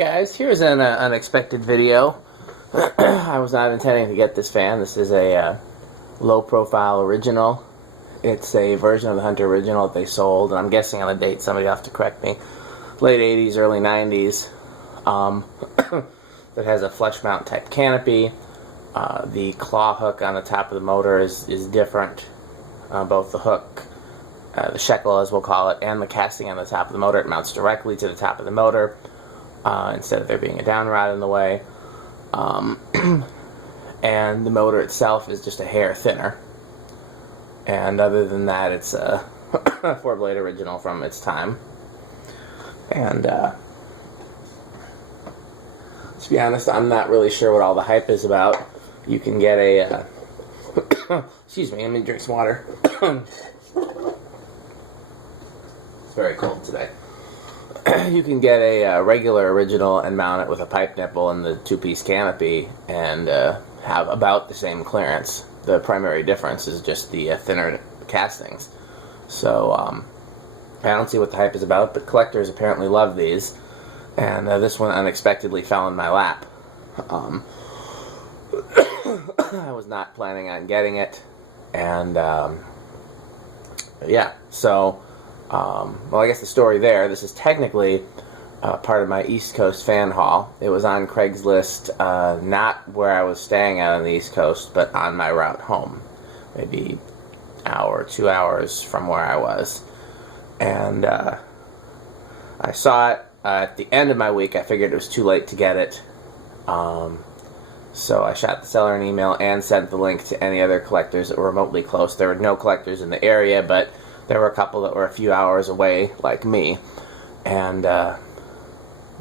Guys, here's an unexpected video. I was not intending to get this fan. This is a low-profile original. It's a version of the Hunter original that they sold, and I'm guessing on the date, somebody will have to correct me, late 80s, early 90s, that has a flush mount type canopy. The claw hook on the top of the motor is different. Both the hook, the shekel as we'll call it, and the casting on the top of the motor, it mounts directly to the top of the motor. Instead of there being a down rod in the way. And the motor itself is just a hair thinner. And other than that, it's a 4-blade original from its time. And to be honest, I'm not really sure what all the hype is about. You can get a excuse me, let me drink some water. It's very cold today. You can get a regular original and mount it with a pipe nipple and the 2-piece canopy and have about the same clearance. The primary difference is just the thinner castings. So I don't see what the hype is about, but collectors apparently love these, and this one unexpectedly fell in my lap. I was not planning on getting it, and yeah, so well, I guess the story there, this is technically part of my East Coast fan haul. It was on Craigslist, not where I was staying at on the East Coast, but on my route home. Maybe an hour, 2 hours from where I was. And I saw it at the end of my week. I figured it was too late to get it. So I shot the seller an email and sent the link to any other collectors that were remotely close. There were no collectors in the area, but there were a couple that were a few hours away, like me, and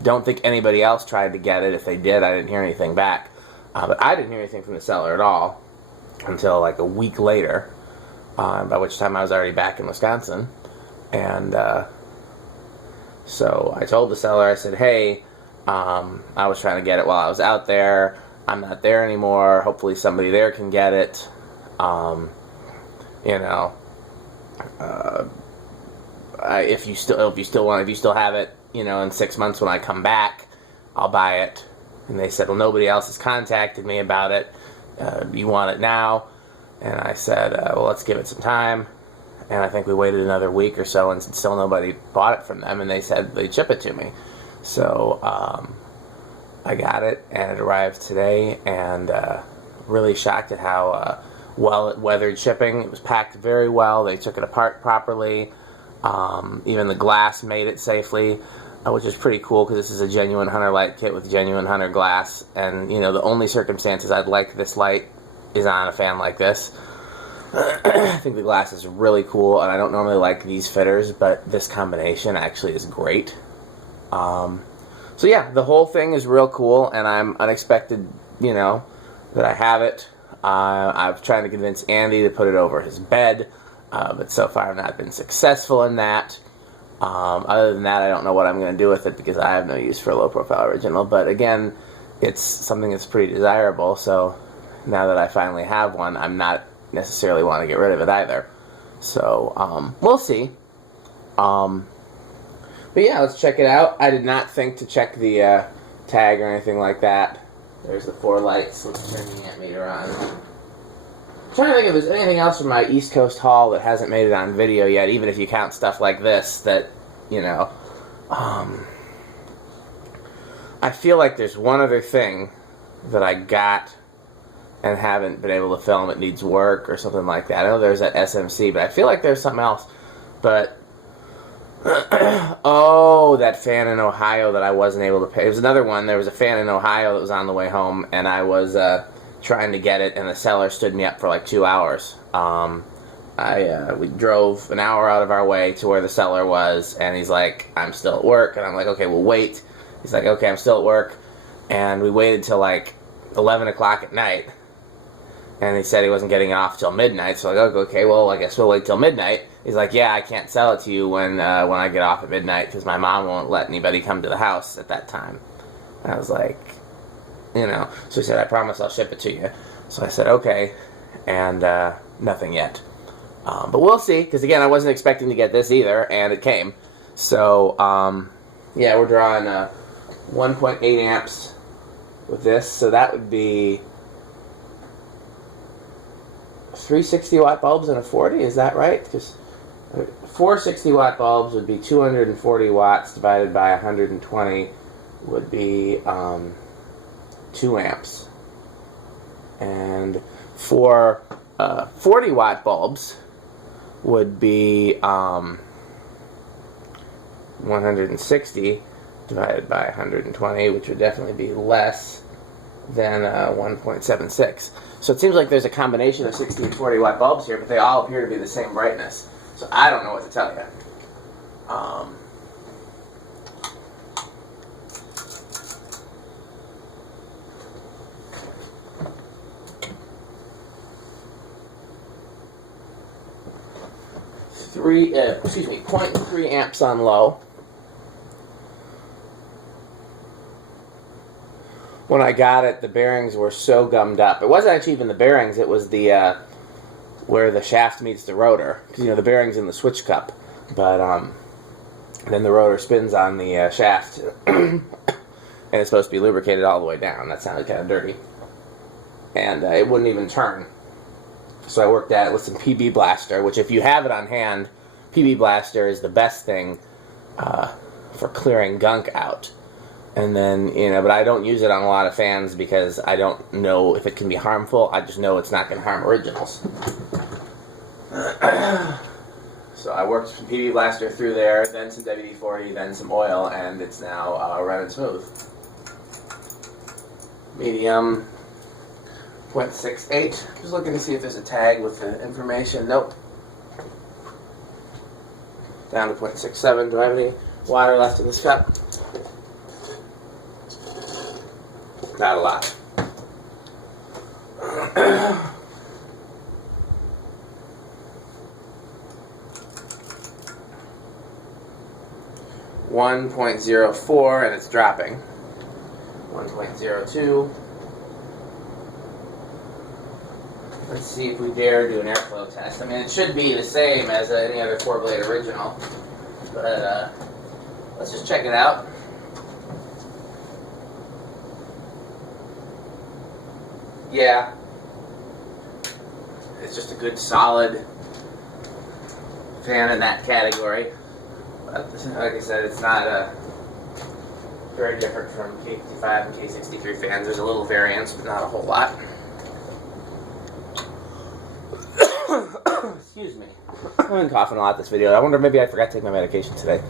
don't think anybody else tried to get it. If they did, I didn't hear anything back. But I didn't hear anything from the seller at all until like a week later, by which time I was already back in Wisconsin. And so I told the seller, I said, hey, I was trying to get it while I was out there. I'm not there anymore. Hopefully somebody there can get it. You know, if you still have it, you know, in 6 months when I come back, I'll buy it. And they said, well, nobody else has contacted me about it. You want it now? And I said, well, let's give it some time. And I think we waited another week or so, and still nobody bought it from them. And they said they'd ship it to me. So I got it, and it arrived today. And really shocked at how well it weathered shipping. It was packed very well. They took it apart properly. Even the glass made it safely, which is pretty cool because this is a genuine Hunter light kit with genuine Hunter glass. And, you know, the only circumstances I'd like this light is on a fan like this. I think the glass is really cool, and I don't normally like these fitters, but this combination actually is great. So yeah, the whole thing is real cool, and I'm unexpected, you know, that I have it. I've tried to convince Andy to put it over his bed, but so far I've not been successful in that. Other than that, I don't know what I'm going to do with it because I have no use for a low-profile original. But again, it's something that's pretty desirable, so now that I finally have one, I'm not necessarily want to get rid of it either. So, we'll see. But yeah, let's check it out. I did not think to check the tag or anything like that. There's the 4 lights. Let's turn the amp meter on. I'm trying to think if there's anything else from my East Coast haul that hasn't made it on video yet, even if you count stuff like this that, you know, I feel like there's one other thing that I got and haven't been able to film. It needs work or something like that. I know there's that SMC, but I feel like there's something else. But oh, that fan in Ohio that I wasn't able to pay. It was another one. There was a fan in Ohio that was on the way home, and I was trying to get it, and the seller stood me up for like 2 hours. We drove an hour out of our way to where the seller was, and he's like, I'm still at work. And I'm like, okay, we'll wait. He's like, okay, I'm still at work. And we waited till like 11 o'clock at night. And he said he wasn't getting off till midnight. So I go, okay, well, I guess we'll wait till midnight. He's like, yeah, I can't sell it to you when I get off at midnight because my mom won't let anybody come to the house at that time. And I was like, you know. So he said, I promise I'll ship it to you. So I said, okay. And nothing yet. But we'll see, because again, I wasn't expecting to get this either, and it came. So, yeah, we're drawing 1.8 amps with this, so that would be 360 watt bulbs and a 40, is that right? Because 460 watt bulbs would be 240 watts divided by 120 would be 2 amps. And for 40 watt bulbs would be 160 divided by 120, which would definitely be less than 1.76. So it seems like there's a combination of 60 and 40 watt bulbs here, but they all appear to be the same brightness. So I don't know what to tell you. 0.3 amps on low. When I got it, the bearings were so gummed up. It wasn't actually even the bearings, it was the where the shaft meets the rotor. Because, you know, the bearing's in the switch cup. But then the rotor spins on the shaft. And it's supposed to be lubricated all the way down. That sounded kind of dirty. And it wouldn't even turn. So I worked at it with some PB Blaster, which if you have it on hand, PB Blaster is the best thing for clearing gunk out. And then, you know, but I don't use it on a lot of fans because I don't know if it can be harmful. I just know it's not going to harm originals. So I worked some PB Blaster through there, then some WD-40, then some oil, and it's now running smooth. Medium 0.68. Just looking to see if there's a tag with the information. Nope. Down to 0.67. Do I have any water left in this cup? Not a lot. .04, and it's dropping. 1.02. Let's see if we dare do an airflow test. I mean, it should be the same as any other 4-blade original, but let's just check it out. Yeah, it's just a good solid fan in that category. But like I said, it's not very different from K55 and K63 fans. There's a little variance, but not a whole lot. Excuse me. I've been coughing a lot this video. I wonder if maybe I forgot to take my medication today.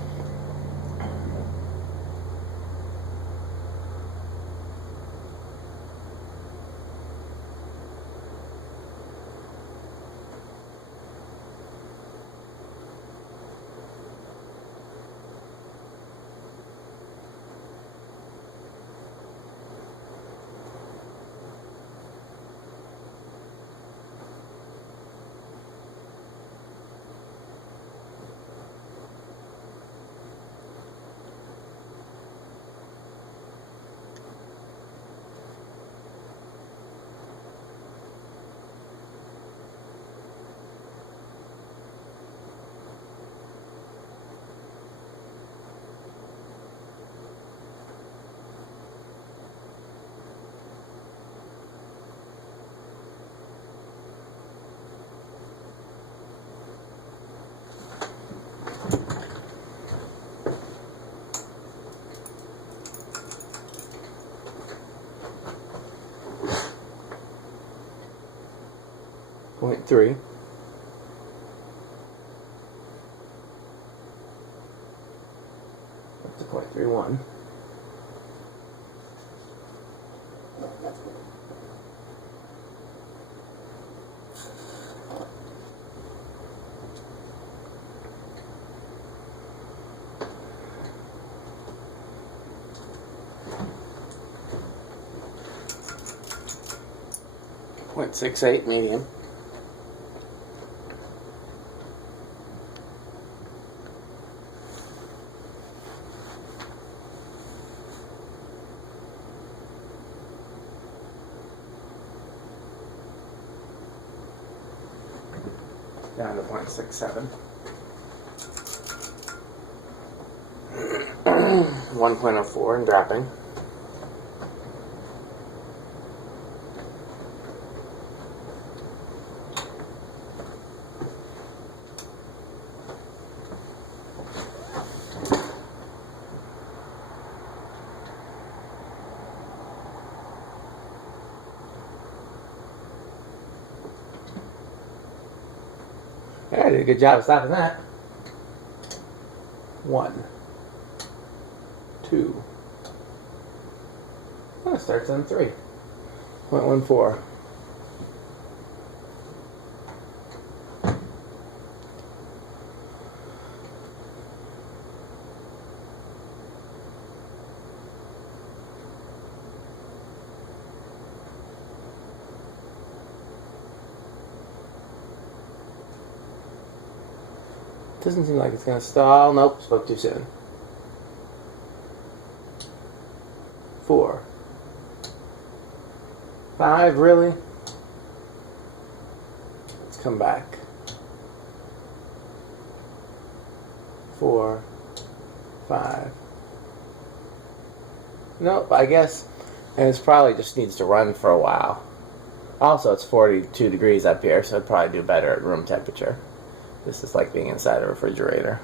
Point 3. Up to 0.31. .68 medium. Down to 0.67. 1.04 and dropping. Yeah, I did a good job of stopping that. 1, 2. Oh, it starts on 3.14. Doesn't seem like it's going to stall. Nope, spoke too soon. 4, 5, really? Let's come back. 4, 5. Nope, I guess. And it probably just needs to run for a while. Also, it's 42 degrees up here, so it'd probably do better at room temperature. This is like being inside a refrigerator.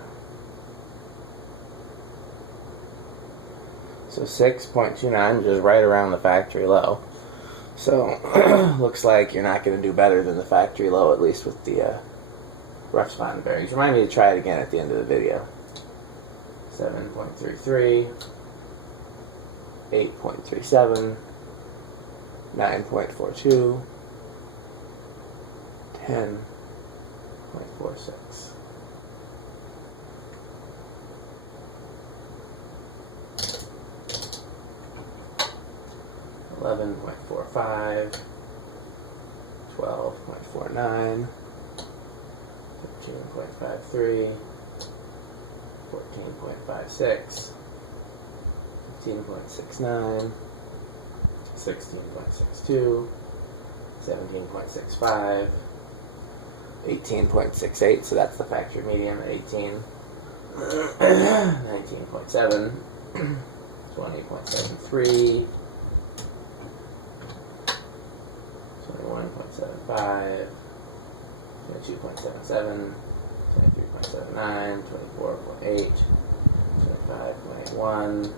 So 6.29, which is right around the factory low. So looks like you're not going to do better than the factory low, at least with the rough spot bearings. Remind me to try it again at the end of the video. 7.33, 8.37, 9.42, 10.46. 11.45, 12.49, 13.53, 14.56, 15.69, 16.62, 17.65, 18.68, so that's the factory medium at 18, 19.7, 20.73, 21.75, 22.77, 23.79, 24.8, 25.81,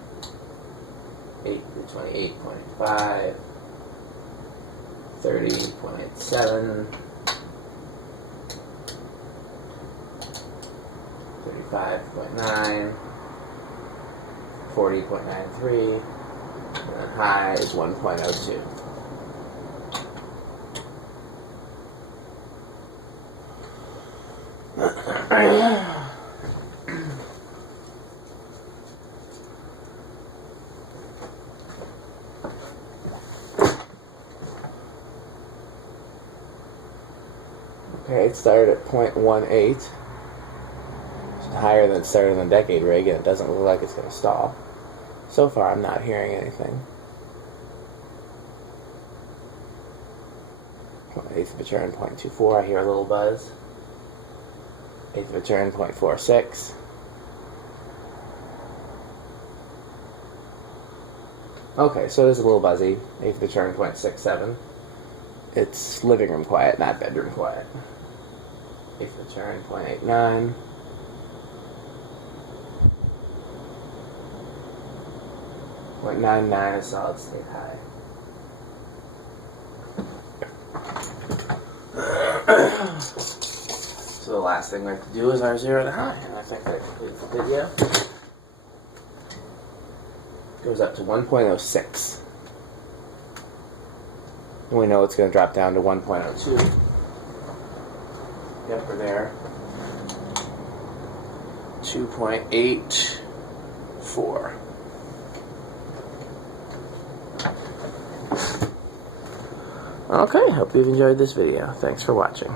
28.5, 30.7, 35.9, 40.93, and then high is 1.02. Okay, it started at 0.18. It's higher than it started on the decade rig, and it doesn't look like it's going to stall. So far, I'm not hearing anything. Eighth of a turn, 0.24. I hear a little buzz. Eighth of a turn, 0.46. Okay, so it is a little buzzy. Eighth of a turn, 0.67. It's living room quiet, not bedroom quiet. Eighth of a turn, 0.89. .99 is solid state high. So the last thing we have to do is our zero to high, and I think that completes the video. Goes up to 1.06. And we know it's going to drop down to 1.02. Yep, we're there. 2.84. Okay, hope you've enjoyed this video. Thanks for watching.